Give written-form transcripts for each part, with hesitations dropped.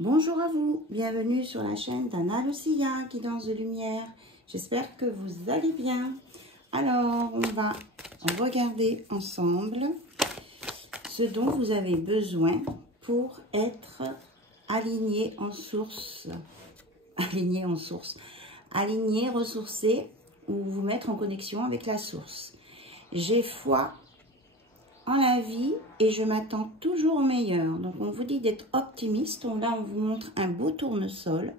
Bonjour à vous, bienvenue sur la chaîne d'Anna Lucia, guidance de lumière. J'espère que vous allez bien. Alors, on va regarder ensemble ce dont vous avez besoin pour être aligné en source. Aligné, ressourcé ou vous mettre en connexion avec la source. J'ai foi en la vie et je m'attends toujours au meilleur. Donc on vous dit d'être optimiste. Là on vous montre un beau tournesol.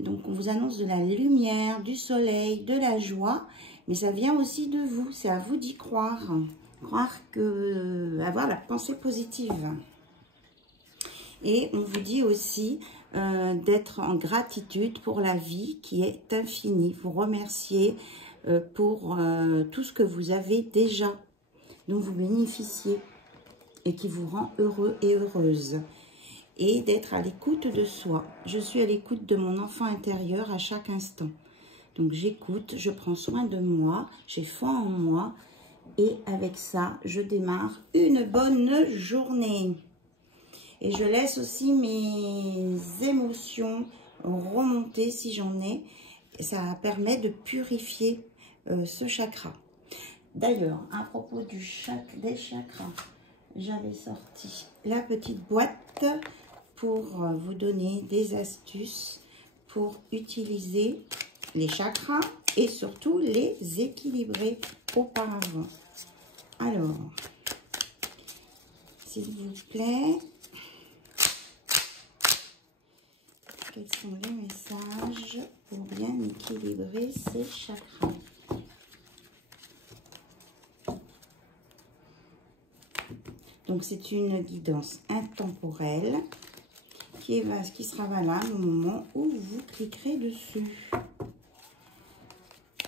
Donc on vous annonce de la lumière, du soleil, de la joie. Mais ça vient aussi de vous. C'est à vous d'y croire. Avoir la pensée positive. Et on vous dit aussi d'être en gratitude pour la vie qui est infinie. Vous remercier pour tout ce que vous avez déjà, dont vous bénéficiez et qui vous rend heureux et heureuse. Et d'être à l'écoute de soi. Je suis à l'écoute de mon enfant intérieur à chaque instant. Donc j'écoute, je prends soin de moi, j'ai foi en moi. Et avec ça, je démarre une bonne journée. Et je laisse aussi mes émotions remonter si j'en ai. Ça permet de purifier ce chakra. D'ailleurs, à propos des chakras, j'avais sorti la petite boîte pour vous donner des astuces pour utiliser les chakras et surtout les équilibrer auparavant. Alors, s'il vous plaît, quels sont les messages pour bien équilibrer ces chakras? Donc, c'est une guidance intemporelle qui sera valable au moment où vous cliquerez dessus.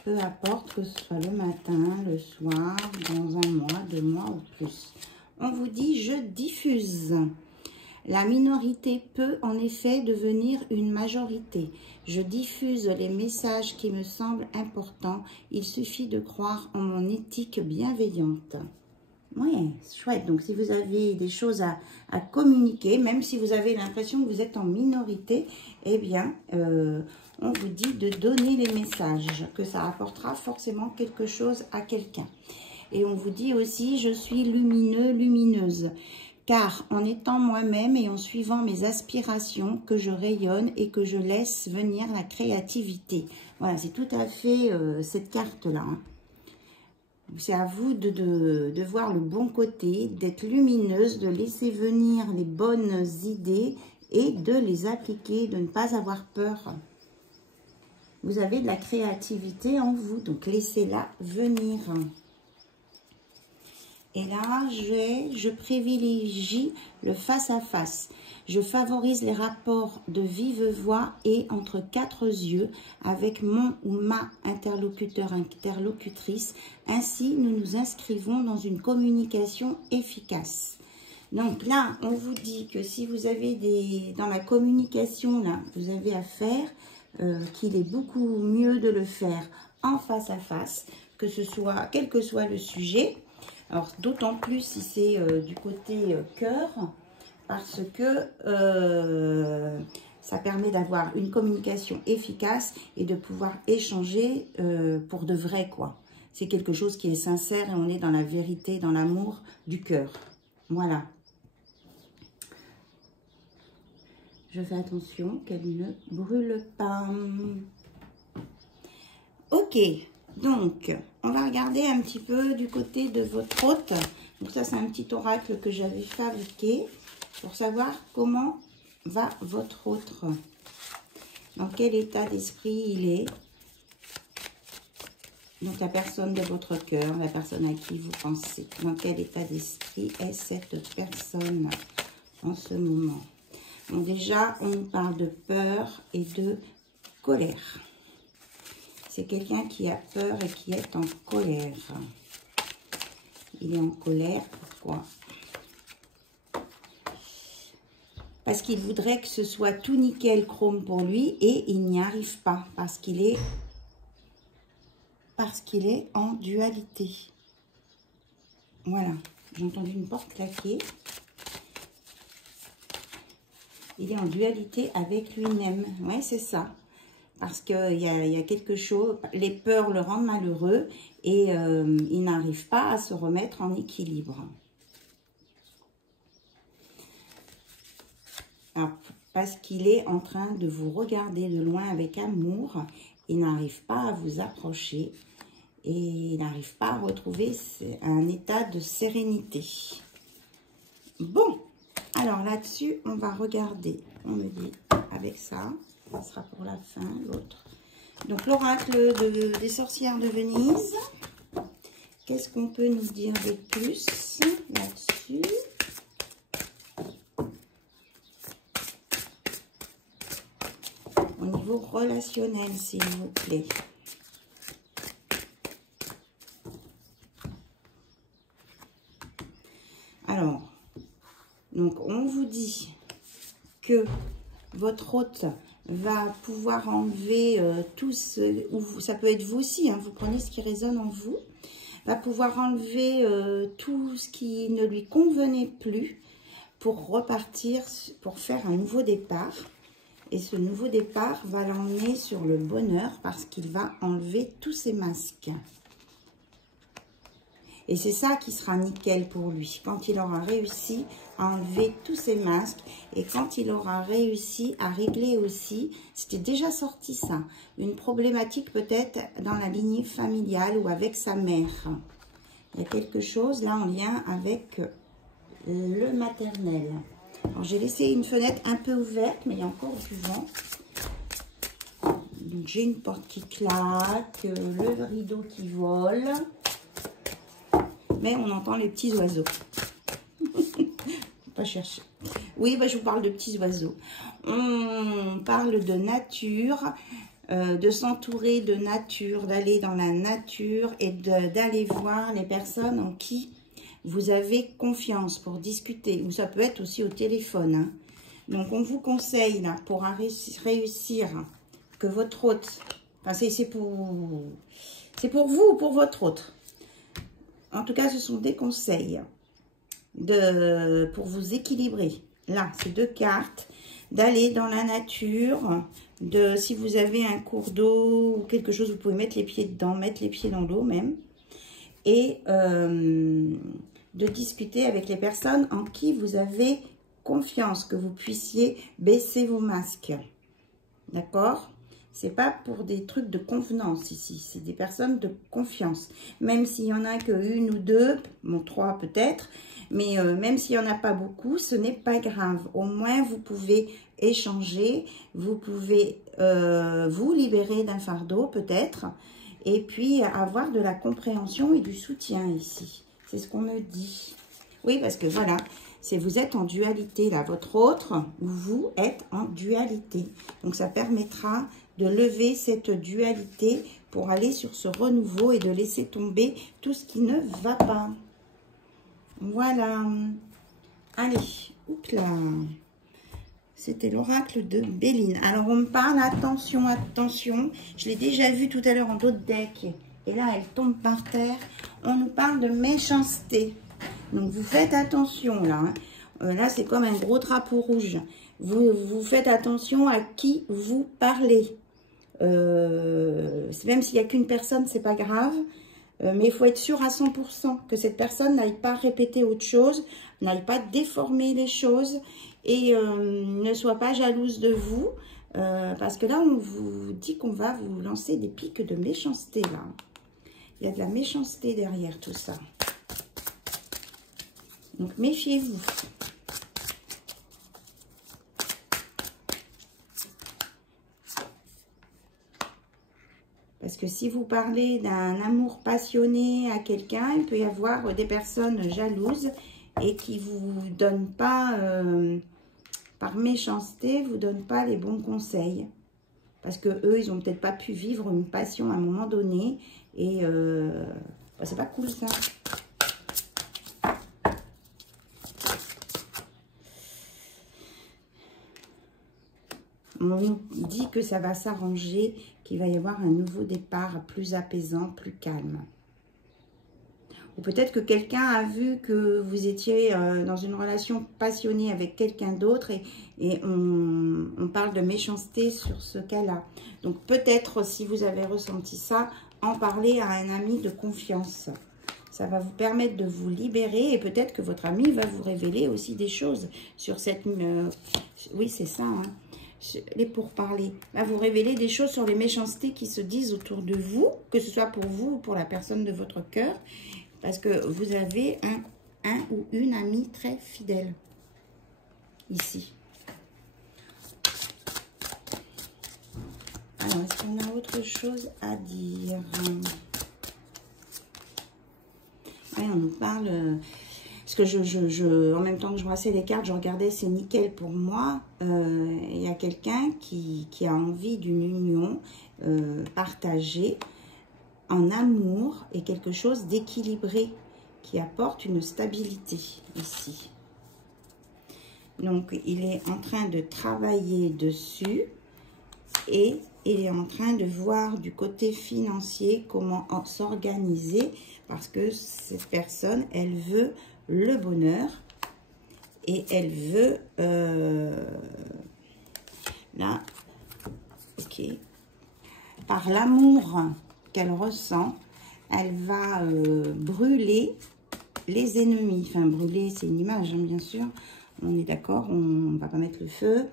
Peu importe que ce soit le matin, le soir, dans un mois, 2 mois ou plus. On vous dit « je diffuse ». La minorité peut en effet devenir une majorité. Je diffuse les messages qui me semblent importants. Il suffit de croire en mon éthique bienveillante. Oui, c'est chouette. Donc, si vous avez des choses à communiquer, même si vous avez l'impression que vous êtes en minorité, eh bien, on vous dit de donner les messages, que ça apportera forcément quelque chose à quelqu'un. Et on vous dit aussi, je suis lumineux, lumineuse. Car en étant moi-même et en suivant mes aspirations, que je rayonne et que je laisse venir la créativité. Voilà, c'est tout à fait cette carte-là, hein. C'est à vous de voir le bon côté, d'être lumineuse, de laisser venir les bonnes idées et de les appliquer, de ne pas avoir peur. Vous avez de la créativité en vous, donc laissez-la venir. Et là, je privilégie le face-à-face. Je favorise les rapports de vive voix et entre 4 yeux avec mon ou ma interlocutrice. Ainsi, nous nous inscrivons dans une communication efficace. Donc là, on vous dit que si vous avez dans la communication, là, vous avez à faire, qu'il est beaucoup mieux de le faire en face-à-face, que ce soit, quel que soit le sujet. Alors, d'autant plus si c'est du côté cœur, parce que ça permet d'avoir une communication efficace et de pouvoir échanger pour de vrai, quoi. C'est quelque chose qui est sincère et on est dans la vérité, dans l'amour du cœur. Voilà. Je fais attention qu'elle ne brûle pas. Ok. Donc, on va regarder un petit peu du côté de votre hôte. Donc ça, c'est un petit oracle que j'avais fabriqué pour savoir comment va votre hôte. Dans quel état d'esprit il est. Donc, la personne de votre cœur, la personne à qui vous pensez. Dans quel état d'esprit est cette personne en ce moment? Donc, déjà, on nous parle de peur et de colère. C'est quelqu'un qui a peur et qui est en colère. Il est en colère, pourquoi? Parce qu'il voudrait que ce soit tout nickel chrome pour lui et il n'y arrive pas parce qu'il est en dualité. Voilà, j'ai entendu une porte claquer. il est en dualité avec lui-même. Oui, c'est ça. Parce qu'il y a quelque chose, les peurs le rendent malheureux et il n'arrive pas à se remettre en équilibre. Alors, parce qu'il est en train de vous regarder de loin avec amour, il n'arrive pas à vous approcher et il n'arrive pas à retrouver un état de sérénité. Bon, alors là-dessus, on va regarder, on me dit avec ça. Ça sera pour la fin, l'autre. Donc, l'oracle des sorcières de Venise. Qu'est-ce qu'on peut nous dire de plus là-dessus? Au niveau relationnel, s'il vous plaît. Alors, donc, on vous dit que votre hôte va pouvoir enlever tout ce... Ou ça peut être vous aussi, hein, vous prenez ce qui résonne en vous. Va pouvoir enlever tout ce qui ne lui convenait plus pour repartir, pour faire un nouveau départ. Et ce nouveau départ va l'emmener sur le bonheur parce qu'il va enlever tous ses masques. Et c'est ça qui sera nickel pour lui, quand il aura réussi à enlever tous ses masques et quand il aura réussi à régler aussi, c'était déjà sorti ça, une problématique peut-être dans la lignée familiale ou avec sa mère. Il y a quelque chose là en lien avec le maternel. Alors j'ai laissé une fenêtre un peu ouverte, mais il y a encore du vent. Donc j'ai une porte qui claque, le rideau qui vole. Mais on entend les petits oiseaux. Pas chercher. Oui, bah, je vous parle de petits oiseaux. On parle de nature, de s'entourer de nature, d'aller dans la nature et d'aller voir les personnes en qui vous avez confiance pour discuter. Ou ça peut être aussi au téléphone. Hein. Donc, on vous conseille, là, pour réussir, que votre hôte... Enfin, c'est pour vous ou pour votre hôte. En tout cas, ce sont des conseils pour vous équilibrer. Là, ces deux cartes, d'aller dans la nature, si vous avez un cours d'eau ou quelque chose, vous pouvez mettre les pieds dedans, mettre les pieds dans l'eau même. Et de discuter avec les personnes en qui vous avez confiance, que vous puissiez baisser vos masques. D'accord ? C'est pas pour des trucs de convenance ici, c'est des personnes de confiance. Même s'il y en a qu'une ou deux, bon 3 peut-être, mais même s'il n'y en a pas beaucoup, ce n'est pas grave. Au moins, vous pouvez échanger, vous pouvez vous libérer d'un fardeau peut-être, et puis avoir de la compréhension et du soutien ici. C'est ce qu'on me dit. Oui, parce que voilà, vous êtes en dualité là, votre autre, vous êtes en dualité. Donc ça permettra de lever cette dualité pour aller sur ce renouveau et de laisser tomber tout ce qui ne va pas. Voilà. Allez, oups là. C'était l'oracle de Béline. Alors, on me parle, attention, attention. Je l'ai déjà vu tout à l'heure en d'autres decks. Et là, elle tombe par terre. On nous parle de méchanceté. Donc, vous faites attention là. Hein. Là, c'est comme un gros drapeau rouge. Vous faites attention à qui vous parlez. Même s'il n'y a qu'une personne, c'est pas grave. Mais il faut être sûr à 100% que cette personne n'aille pas répéter autre chose, n'aille pas déformer les choses et ne soit pas jalouse de vous. Parce que là, on vous dit qu'on va vous lancer des pics de méchanceté. Là. Il y a de la méchanceté derrière tout ça. Donc, méfiez-vous. Parce que si vous parlez d'un amour passionné à quelqu'un, il peut y avoir des personnes jalouses et qui vous donnent pas, par méchanceté, vous donnent pas les bons conseils. Parce que eux, ils ont peut-être pas pu vivre une passion à un moment donné. Et bah, c'est pas cool ça. On nous dit que ça va s'arranger, qu'il va y avoir un nouveau départ plus apaisant, plus calme. Ou peut-être que quelqu'un a vu que vous étiez dans une relation passionnée avec quelqu'un d'autre et on parle de méchanceté sur ce cas-là. Donc peut-être si vous avez ressenti ça, en parler à un ami de confiance. Ça va vous permettre de vous libérer et peut-être que votre ami va vous révéler aussi des choses sur cette... oui, c'est ça, hein. Les pourparlers. Va vous révéler des choses sur les méchancetés qui se disent autour de vous, que ce soit pour vous ou pour la personne de votre cœur, parce que vous avez un ou une amie très fidèle ici. Alors, est-ce qu'on a autre chose à dire? Oui, on nous parle... Parce que en même temps que je brassais les cartes, je regardais, c'est nickel pour moi. Il y a quelqu'un qui a envie d'une union partagée en amour et quelque chose d'équilibré qui apporte une stabilité ici. Donc, il est en train de travailler dessus et il est en train de voir du côté financier comment s'organiser parce que cette personne, elle veut le bonheur et elle veut là, ok, par l'amour qu'elle ressent, elle va brûler les ennemis. Enfin, brûler, c'est une image, hein, bien sûr. On est d'accord, on ne va pas mettre le feu.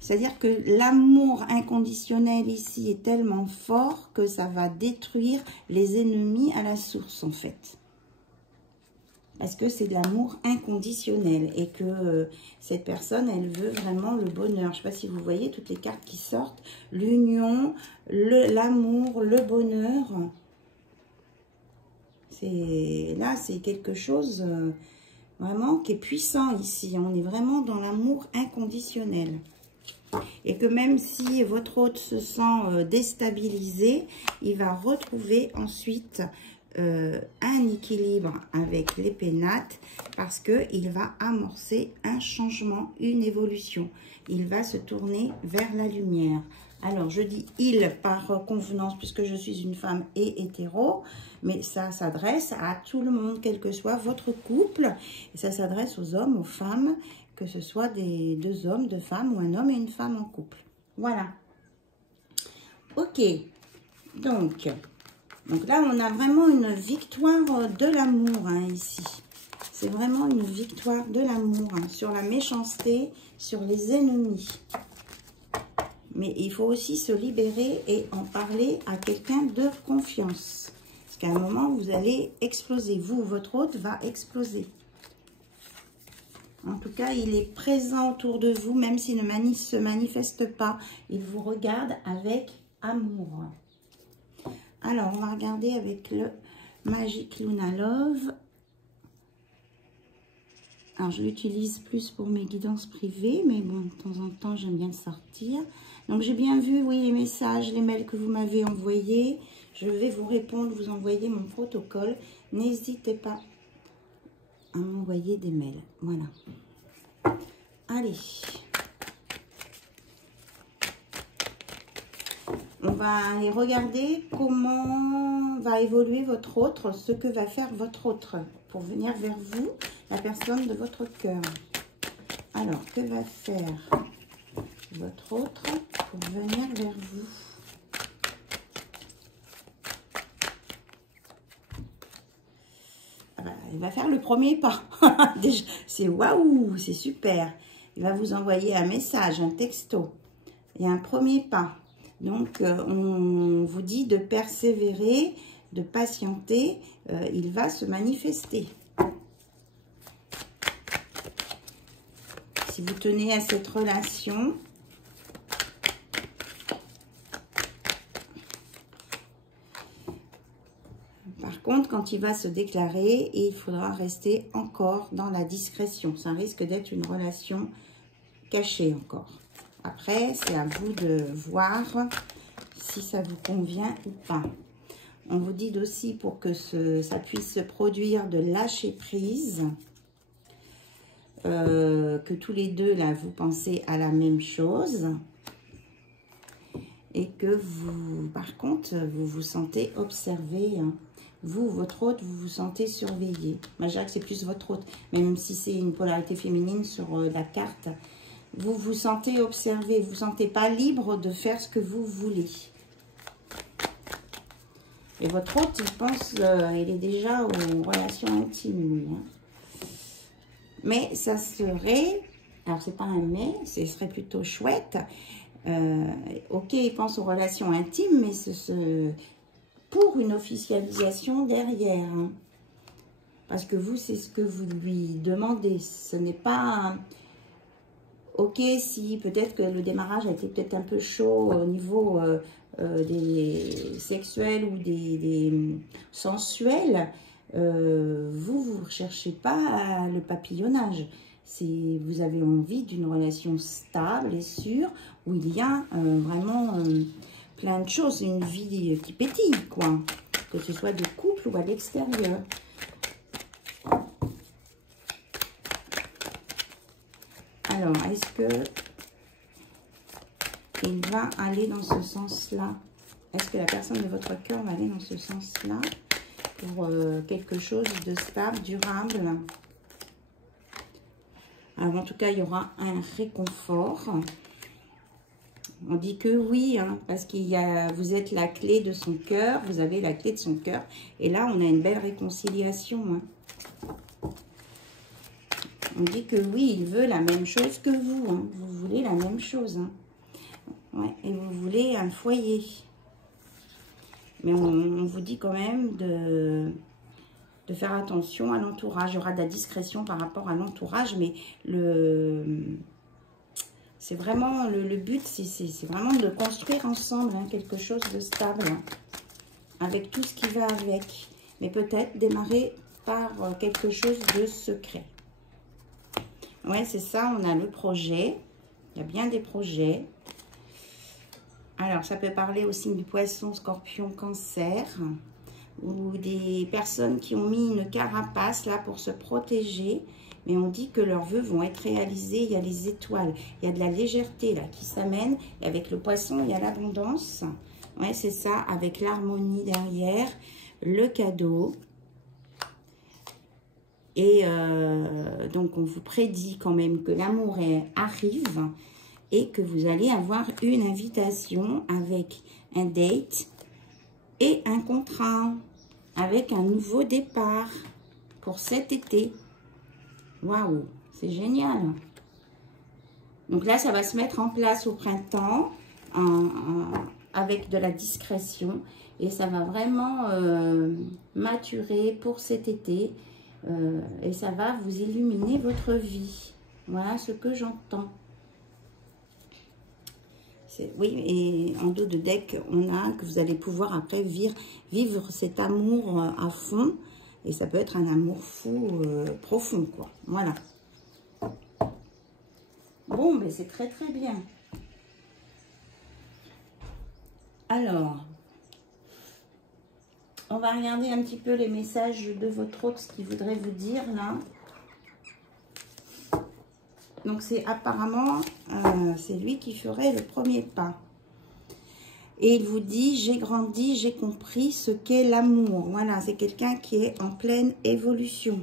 C'est-à-dire que l'amour inconditionnel ici est tellement fort que ça va détruire les ennemis à la source, en fait. Parce que c'est de l'amour inconditionnel et que cette personne, elle veut vraiment le bonheur. Je ne sais pas si vous voyez toutes les cartes qui sortent. L'union, l'amour, le bonheur. Là, c'est quelque chose vraiment qui est puissant ici. On est vraiment dans l'amour inconditionnel. Et que même si votre hôte se sent déstabilisé, il va retrouver ensuite un équilibre avec les pénates parce qu'il va amorcer un changement, une évolution. Il va se tourner vers la lumière. Alors, je dis « il » par convenance puisque je suis une femme et hétéro, mais ça s'adresse à tout le monde, quel que soit votre couple. Et ça s'adresse aux hommes, aux femmes, que ce soit des deux hommes, deux femmes ou un homme et une femme en couple. Voilà. Ok. Donc là, on a vraiment une victoire de l'amour hein, ici. C'est vraiment une victoire de l'amour hein, sur la méchanceté, sur les ennemis. Mais il faut aussi se libérer et en parler à quelqu'un de confiance. Parce qu'à un moment, vous allez exploser. Vous, votre hôte va exploser. En tout cas, il est présent autour de vous, même s'il ne se manifeste pas. Il vous regarde avec amour. Alors, on va regarder avec le Magic Luna Love. Alors, je l'utilise plus pour mes guidances privées, mais bon, de temps en temps, j'aime bien le sortir. Donc, j'ai bien vu, oui, les messages, les mails que vous m'avez envoyés. Je vais vous répondre, vous envoyer mon protocole. N'hésitez pas à m'envoyer des mails. Voilà. Allez. On va aller regarder comment va évoluer votre autre, ce que va faire votre autre pour venir vers vous, la personne de votre cœur. Alors, que va faire votre autre pour venir vers vous? Ah bah, il va faire le premier pas. Déjà, c'est waouh, c'est super. Il va vous envoyer un message, un texto et un premier pas. Donc, on vous dit de persévérer, de patienter. Il va se manifester. Si vous tenez à cette relation, par contre, quand il va se déclarer, il faudra rester encore dans la discrétion. Ça risque d'être une relation cachée encore. Après, c'est à vous de voir si ça vous convient ou pas. On vous dit aussi pour que ça puisse se produire de lâcher prise, que tous les deux, là, vous pensez à la même chose. et que vous, par contre, vous vous sentez observé. Hein. Vous, votre hôte, vous vous sentez surveillé. Moi, je dirais que c'est plus votre hôte, même si c'est une polarité féminine sur la carte. Vous vous sentez observé, vous ne vous sentez pas libre de faire ce que vous voulez. Et votre hôte, je pense, il est déjà aux relations intimes, lui. Hein. Mais ça serait, alors c'est pas un mais, ce serait plutôt chouette. Ok, il pense aux relations intimes, mais pour une officialisation derrière. Hein. Parce que vous, c'est ce que vous lui demandez. Ce n'est pas... Ok, si peut-être que le démarrage a été peut-être un peu chaud au niveau des sexuels ou des sensuels, vous ne recherchez pas le papillonnage. Vous avez envie d'une relation stable et sûre où il y a vraiment plein de choses, une vie qui pétille, quoi. Que ce soit de couple ou à l'extérieur. Alors, est-ce que il va aller dans ce sens-là? Est-ce que la personne de votre cœur va aller dans ce sens-là pour quelque chose de stable, durable? Alors, en tout cas, il y aura un réconfort. On dit que oui, hein, parce vous êtes la clé de son cœur, vous avez la clé de son cœur. Et là, on a une belle réconciliation. Hein. On dit que oui, il veut la même chose que vous. Hein. Vous voulez la même chose. Hein. Ouais, et vous voulez un foyer. Mais on vous dit quand même de faire attention à l'entourage. Il y aura de la discrétion par rapport à l'entourage, mais c'est vraiment le but, c'est vraiment de construire ensemble hein, quelque chose de stable, hein, avec tout ce qui va avec. Mais peut-être démarrer par quelque chose de secret. Ouais, c'est ça, on a le projet. Il y a bien des projets. Alors, ça peut parler au signe du poisson, scorpion, cancer. Ou des personnes qui ont mis une carapace là pour se protéger. Mais on dit que leurs vœux vont être réalisés. Il y a les étoiles. Il y a de la légèreté là qui s'amène. Et avec le poisson, il y a l'abondance. Ouais, c'est ça, avec l'harmonie derrière. Le cadeau. Et donc, on vous prédit quand même que l'amour arrive et que vous allez avoir une invitation avec un date et un contrat avec un nouveau départ pour cet été. Waouh, c'est génial. Donc là, ça va se mettre en place au printemps avec de la discrétion et ça va vraiment maturer pour cet été. Et ça va vous illuminer votre vie. Voilà ce que j'entends. Oui, et en dos de deck, on a que vous allez pouvoir après vivre cet amour à fond. Et ça peut être un amour fou profond, quoi. Voilà. Bon, mais c'est très très bien. Alors, on va regarder un petit peu les messages de votre hôte, ce qu'il voudrait vous dire là. Donc, c'est apparemment, c'est lui qui ferait le premier pas. Et il vous dit, j'ai grandi, j'ai compris ce qu'est l'amour. Voilà, c'est quelqu'un qui est en pleine évolution.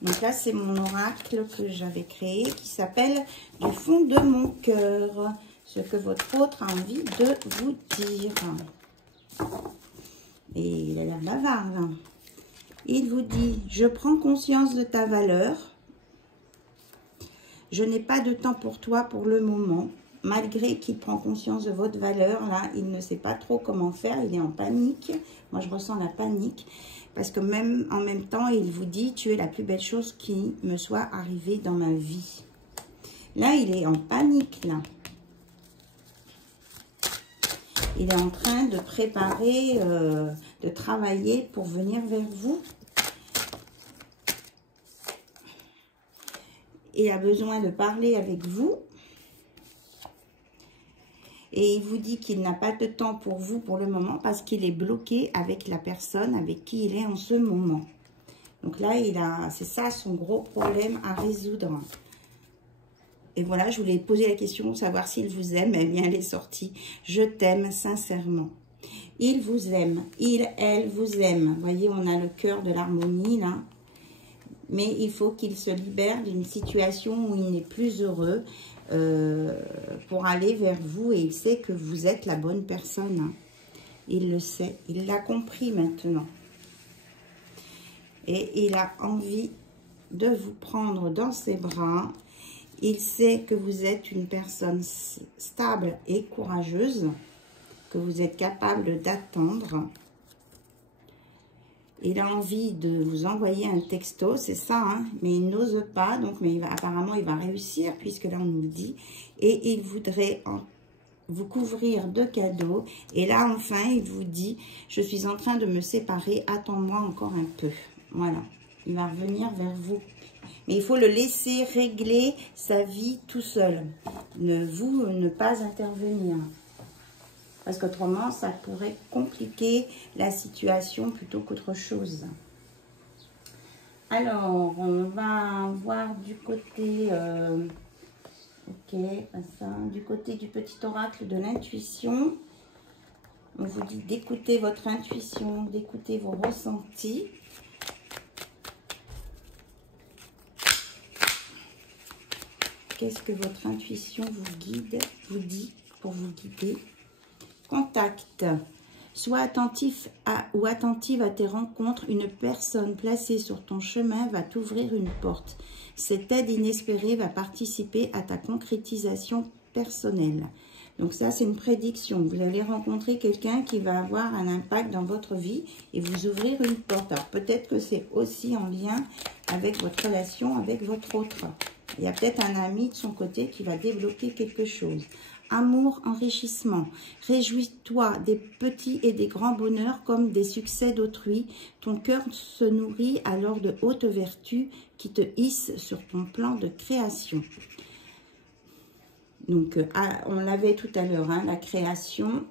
Donc là, c'est mon oracle que j'avais créé qui s'appelle « Du fond de mon cœur ». Ce que votre autre a envie de vous dire. Et il a l'air bavard là. Il vous dit, je prends conscience de ta valeur. Je n'ai pas de temps pour toi pour le moment. Malgré qu'il prend conscience de votre valeur, là, il ne sait pas trop comment faire. Il est en panique. Moi, je ressens la panique. Parce que même en même temps, il vous dit, tu es la plus belle chose qui me soit arrivée dans ma vie. Là, il est en panique, là. Il est en train de préparer, de travailler pour venir vers vous. Il a besoin de parler avec vous. Et il vous dit qu'il n'a pas de temps pour vous pour le moment parce qu'il est bloqué avec la personne avec qui il est en ce moment. Donc là, c'est ça son gros problème à résoudre. Et voilà, je voulais poser la question, savoir s'il vous aime. Eh bien, elle est sortie. Je t'aime sincèrement. Il vous aime. Il, elle vous aime. Vous voyez, on a le cœur de l'harmonie, là. Mais il faut qu'il se libère d'une situation où il n'est plus heureux pour aller vers vous. Et il sait que vous êtes la bonne personne. Hein. Il le sait. Il l'a compris maintenant. Et il a envie de vous prendre dans ses bras. Il sait que vous êtes une personne stable et courageuse, que vous êtes capable d'attendre. Il a envie de vous envoyer un texto, c'est ça, hein, mais il n'ose pas, donc mais apparemment il va réussir, puisque là on nous le dit. Et il voudrait vous couvrir de cadeaux. Et là enfin il vous dit, je suis en train de me séparer, attends-moi encore un peu. Voilà, il va revenir vers vous. Mais il faut le laisser régler sa vie tout seul. Ne pas intervenir. Parce qu'autrement, ça pourrait compliquer la situation plutôt qu'autre chose. Alors, on va voir du côté... du côté du petit oracle de l'intuition. On vous dit d'écouter votre intuition, d'écouter vos ressentis. Qu'est-ce que votre intuition vous dit pour vous guider? Contact. Sois attentif ou attentive à tes rencontres. Une personne placée sur ton chemin va t'ouvrir une porte. Cette aide inespérée va participer à ta concrétisation personnelle. Donc ça, c'est une prédiction. Vous allez rencontrer quelqu'un qui va avoir un impact dans votre vie et vous ouvrir une porte. Alors peut-être que c'est aussi en lien avec votre relation avec votre autre. Il y a peut-être un ami de son côté qui va débloquer quelque chose. Amour, enrichissement. Réjouis-toi des petits et des grands bonheurs comme des succès d'autrui. Ton cœur se nourrit alors de hautes vertus qui te hissent sur ton plan de création. Donc, on l'avait tout à l'heure, hein, la création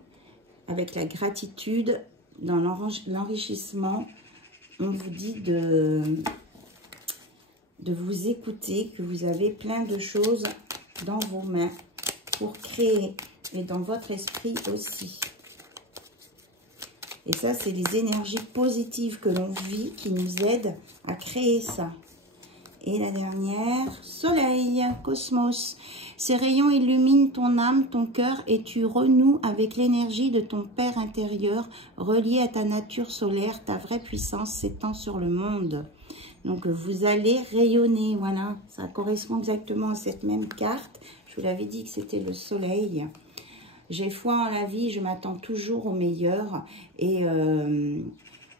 avec la gratitude dans l'enrichissement. On vous dit de vous écouter, que vous avez plein de choses dans vos mains pour créer et dans votre esprit aussi. Et ça, c'est les énergies positives que l'on vit qui nous aident à créer ça. Et la dernière, soleil, cosmos. Ces rayons illuminent ton âme, ton cœur et tu renoues avec l'énergie de ton Père intérieur relié à ta nature solaire. Ta vraie puissance s'étend sur le monde. Donc, vous allez rayonner, voilà. Ça correspond exactement à cette même carte. Je vous l'avais dit que c'était le soleil. J'ai foi en la vie, je m'attends toujours au meilleur. Et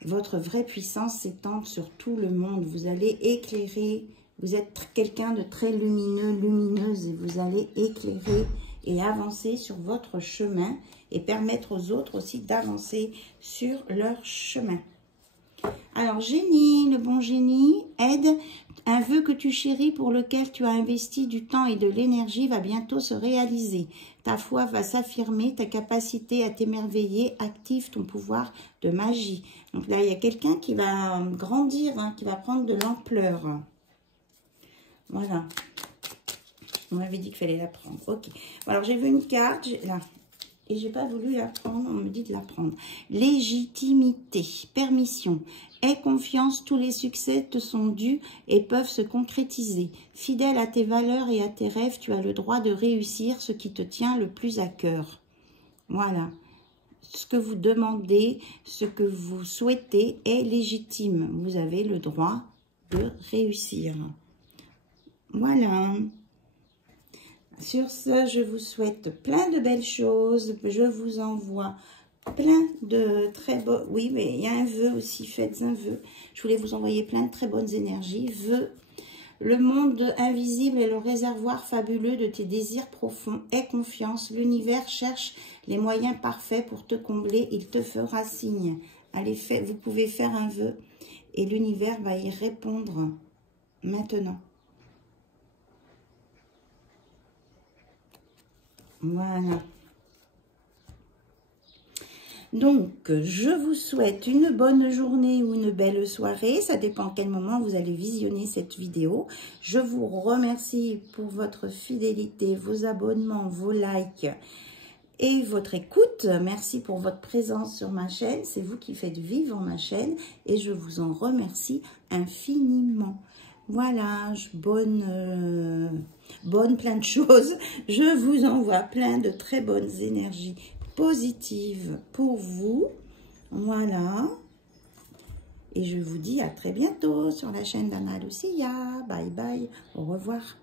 votre vraie puissance s'étend sur tout le monde. Vous allez éclairer. Vous êtes quelqu'un de très lumineux, lumineuse. Et vous allez éclairer et avancer sur votre chemin. Et permettre aux autres aussi d'avancer sur leur chemin. Alors, génie, le bon génie, aide. Un vœu que tu chéris pour lequel tu as investi du temps et de l'énergie va bientôt se réaliser. Ta foi va s'affirmer, ta capacité à t'émerveiller active ton pouvoir de magie. Donc là, il y a quelqu'un qui va grandir, hein, qui va prendre de l'ampleur. Voilà. On m'avait dit qu'il fallait la prendre. Ok. Alors, j'ai vu une carte, là. Et j'ai pas voulu la prendre, on me dit de la prendre. Légitimité, permission. Aie confiance, tous les succès te sont dus et peuvent se concrétiser. Fidèle à tes valeurs et à tes rêves, tu as le droit de réussir ce qui te tient le plus à cœur. Voilà. Ce que vous demandez, ce que vous souhaitez est légitime. Vous avez le droit de réussir. Voilà. Sur ce, je vous souhaite plein de belles choses. Je vous envoie plein de très beaux... Oui, mais il y a un vœu aussi. Faites un vœu. Je voulais vous envoyer plein de très bonnes énergies. Vœu. Le monde invisible est le réservoir fabuleux de tes désirs profonds. Aie confiance. L'univers cherche les moyens parfaits pour te combler. Il te fera signe. Allez, vous pouvez faire un vœu et l'univers va y répondre maintenant. Voilà. Donc, je vous souhaite une bonne journée ou une belle soirée. Ça dépend à quel moment vous allez visionner cette vidéo. Je vous remercie pour votre fidélité, vos abonnements, vos likes et votre écoute. Merci pour votre présence sur ma chaîne. C'est vous qui faites vivre ma chaîne et je vous en remercie infiniment. Voilà, bonne plein de choses. Je vous envoie plein de très bonnes énergies positives pour vous. Voilà. Et je vous dis à très bientôt sur la chaîne d'Anna Lucia. Bye bye. Au revoir.